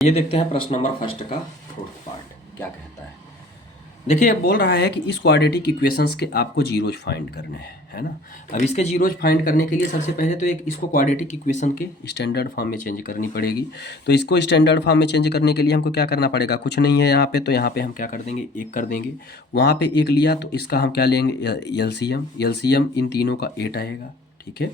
ये देखते हैं प्रश्न नंबर फर्स्ट का फोर्थ पार्ट क्या कहता है। देखिए बोल रहा है कि इस क्वाड्रेटिक इक्वेशंस के आपको जीरोज फाइंड करने हैं, है ना। अब इसके जीरोज फाइंड करने के लिए सबसे पहले तो एक इसको क्वाड्रेटिक इक्वेशन के स्टैंडर्ड फॉर्म में चेंज करनी पड़ेगी। तो इसको स्टैंडर्ड फॉर्म में चेंज करने के लिए हमको क्या करना पड़ेगा, कुछ नहीं है यहाँ पे, तो यहाँ पे हम क्या कर देंगे, एक कर देंगे। वहाँ पे एक लिया तो इसका हम क्या लेंगे, एलसीएम इन तीनों का 8 आएगा, ठीक है।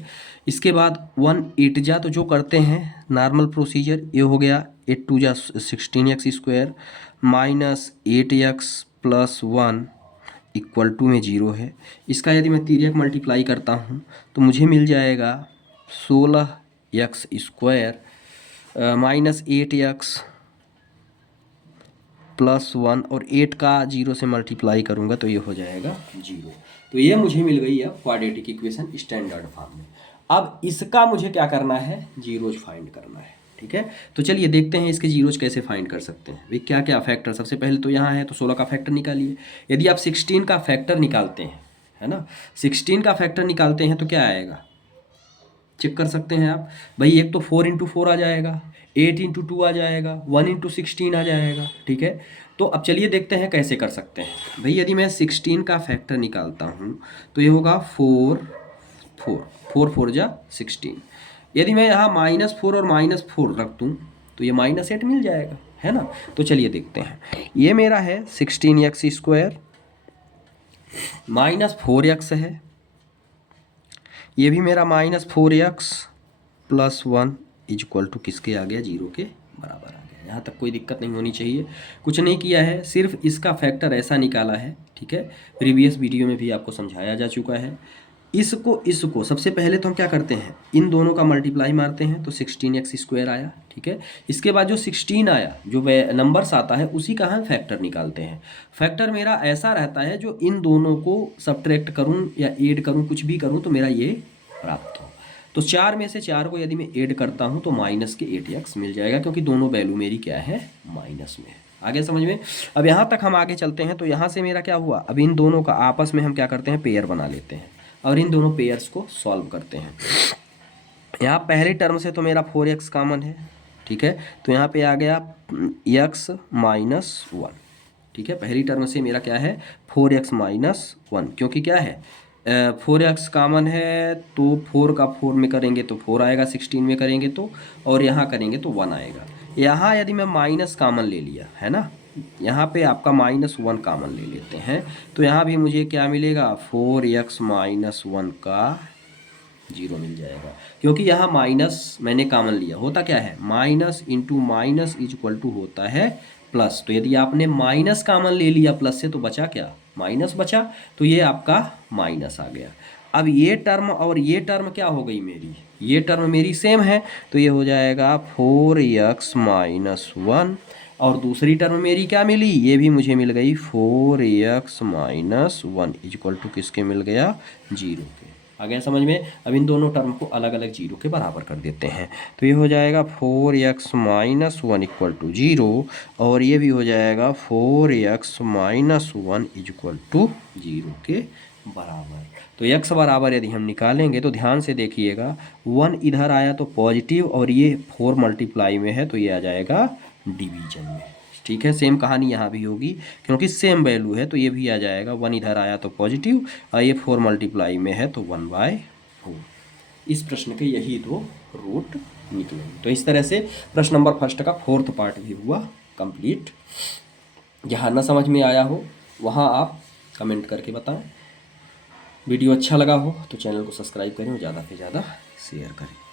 इसके बाद 1 8 जा तो जो करते हैं नॉर्मल प्रोसीजर, ये हो गया 8 2 जा 16x² minus 8x plus 1 equal to में 0 है। इसका यदि मैं तिर्यक मल्टीप्लाई करता हूँ तो मुझे मिल जाएगा 16x² माइनस 8x प्लस 1 और 8 का 0 से मल्टीप्लाई करूँगा तो ये हो जाएगा 0। तो ये मुझे मिल गई अब क्वाड्रेटिक इक्वेशन स्टैंडर्ड फॉर्म में। अब इसका मुझे क्या करना है, जीरोज फाइंड करना है, ठीक है। तो चलिए देखते हैं इसके जीरोज कैसे फाइंड कर सकते हैं। भाई क्या क्या फैक्टर, सबसे पहले तो यहाँ है तो 16 का फैक्टर निकालिए। यदि आप 16 का फैक्टर निकालते हैं, है ना, 16 का फैक्टर निकालते हैं तो क्या आएगा, चेक कर सकते हैं आप। भाई एक तो 4 इंटू 4 आ जाएगा, 8 इंटू 2 आ जाएगा, 1 इंटू 16 आ जाएगा, ठीक है। तो अब चलिए देखते हैं कैसे कर सकते हैं। भाई यदि मैं 16 का फैक्टर निकालता हूँ तो ये होगा 4 4 4 जा 16। यदि मैं यहाँ -4 और -4 रख दूँ तो ये -8 मिल जाएगा, है ना। तो चलिए देखते हैं। ये मेरा है 16x² -4x है, ये भी मेरा -4x प्लस 1 इक्वल टू किसके आ गया, 0 के बराबर आ गया। यहाँ तक कोई दिक्कत नहीं होनी चाहिए। कुछ नहीं किया है, सिर्फ इसका फैक्टर ऐसा निकाला है, ठीक है। प्रीवियस वीडियो में भी आपको समझाया जा चुका है। इसको सबसे पहले तो हम क्या करते हैं, इन दोनों का मल्टीप्लाई मारते हैं तो 16x² आया, ठीक है। इसके बाद जो 16 आया, जो नंबर्स आता है उसी का हम फैक्टर निकालते हैं। फैक्टर मेरा ऐसा रहता है जो इन दोनों को सब्ट्रैक्ट करूं या ऐड करूं, कुछ भी करूं तो मेरा ये प्राप्त हो। तो 4 में से 4 को यदि मैं ऐड करता हूं तो माइनस के 8x मिल जाएगा, क्योंकि दोनों वैल्यू मेरी क्या है, माइनस में है। आगे समझ में। अब यहाँ तक हम आगे चलते हैं तो यहाँ से मेरा क्या हुआ, अब इन दोनों का आपस में हम क्या करते हैं, पेयर बना लेते हैं और इन दोनों पेयर्स को सॉल्व करते हैं। यहाँ पहले टर्म से तो मेरा 4x कॉमन है, ठीक है। तो यहाँ पे आ गया x -1, ठीक है। पहली टर्म से मेरा क्या है, 4x -1, क्योंकि क्या है 4x कॉमन है तो 4 का 4 में करेंगे तो 4 आएगा, 16 में करेंगे तो, और यहाँ करेंगे तो 1 आएगा। यहाँ यदि मैं माइनस कॉमन ले लिया, है ना, यहाँ पे आपका -1 कॉमन ले लेते हैं तो यहाँ भी मुझे क्या मिलेगा, 4x -1 का 0 मिल जाएगा, क्योंकि यहाँ माइनस मैंने कॉमन लिया। होता क्या है, minus into minus equal to होता है प्लस। तो यदि आपने माइनस कॉमन ले लिया प्लस से तो बचा क्या, माइनस बचा, तो ये आपका माइनस आ गया। अब ये टर्म और ये टर्म क्या हो गई मेरी, ये टर्म मेरी सेम है तो ये हो जाएगा 4x -1, और दूसरी टर्म मेरी क्या मिली, ये भी मुझे मिल गई 4x -1 इक्वल टू किसके मिल गया, 0 के। आ गया समझ में। अब इन दोनों टर्म को अलग अलग 0 के बराबर कर देते हैं तो ये हो जाएगा 4x -1 इक्वल टू 0, और ये भी हो जाएगा 4x -1 इक्वल टू 0 के बराबर। तो x बराबर यदि हम निकालेंगे तो ध्यान से देखिएगा, 1 इधर आया तो पॉजिटिव और ये 4 मल्टीप्लाई में है तो ये आ जाएगा डिवीजन में, ठीक है। सेम कहानी यहाँ भी होगी, क्योंकि सेम वैल्यू है तो ये भी आ जाएगा। 1 इधर आया तो पॉजिटिव और ये 4 मल्टीप्लाई में है तो 1/4। इस प्रश्न के यही दो रूट निकलेंगे। तो इस तरह से प्रश्न नंबर फर्स्ट का फोर्थ पार्ट भी हुआ कंप्लीट। जहाँ न समझ में आया हो वहाँ आप कमेंट करके बताएं। वीडियो अच्छा लगा हो तो चैनल को सब्सक्राइब करें और ज़्यादा से ज़्यादा शेयर करें।